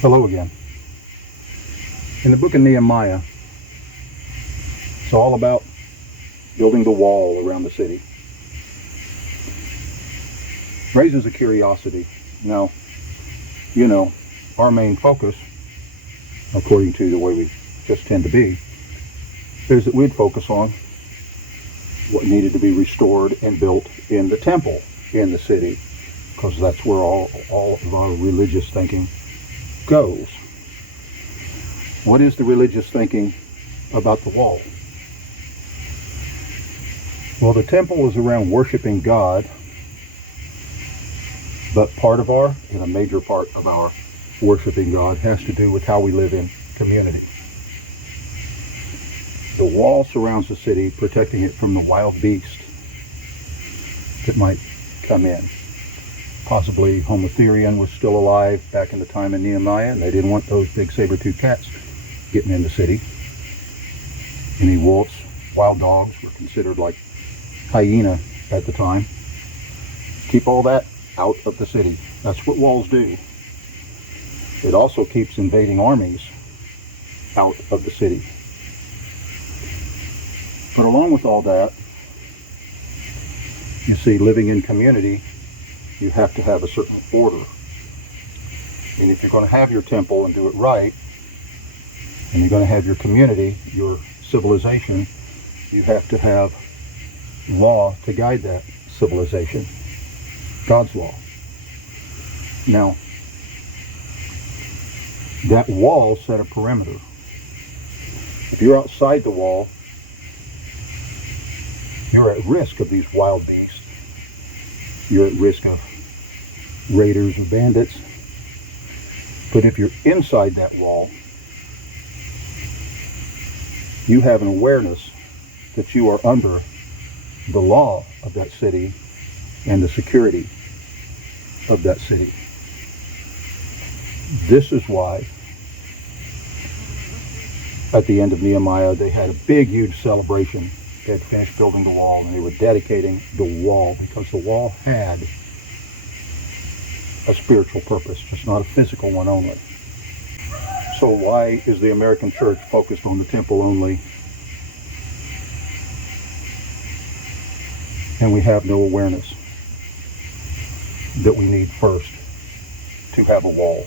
Hello again. In the book of Nehemiah, it's all about building the wall around the city. Raises a curiosity. Now, our main focus, according to the way we just tend to be, is that we'd focus on what needed to be restored and built in the temple in the city, because that's where all of our religious thinking goes. What is the religious thinking about the wall? Well, the temple is around worshiping God, but a major part of our worshiping God has to do with how we live in community. The wall surrounds the city, protecting it from the wild beast that might come in. Possibly Homo Therion was still alive back in the time of Nehemiah, and they didn't want those big saber-toothed cats getting in the city. Any wolves, wild dogs were considered like hyena at the time. Keep all that out of the city. That's what walls do. It also keeps invading armies out of the city. But along with all that, you see, living in community, you have to have a certain order. And if you're going to have your temple and do it right, and you're going to have your community, your civilization, you have to have law to guide that civilization. God's law. Now, that wall set a perimeter. If you're outside the wall, you're at risk of these wild beasts. You're at risk of raiders or bandits. But if you're inside that wall, you have an awareness that you are under the law of that city and the security of that city. This is why at the end of Nehemiah they had a big, huge celebration. They had finished building the wall, and they were dedicating the wall, because the wall had a spiritual purpose, just not a physical one only. So why is the American church focused on the temple only, and we have no awareness that we need first to have a wall?